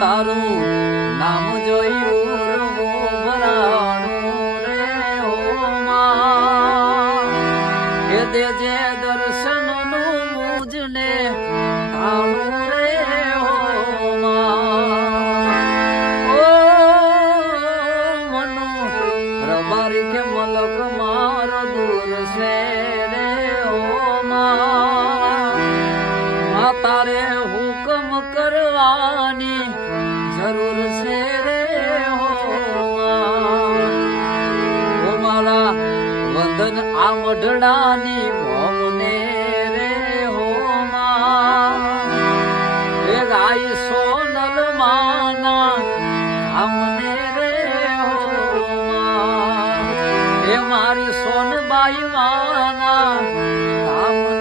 તારું નામ જોયું ભરાણું રે ઓ માં એ દેજે દર્શન નું મુજને તાણું રે ઓ માં ઓ મનુ રબારી કે મલક માર દૂર છે રે ઓ માં તારે હુકમ કરવાની જરૂર છે રે હો મારા વંદન આ મઢડાની ભોમને રે હો એ ગાય સોનલ માના આમને રે હો એ મારી સોનબાઈ માના આમ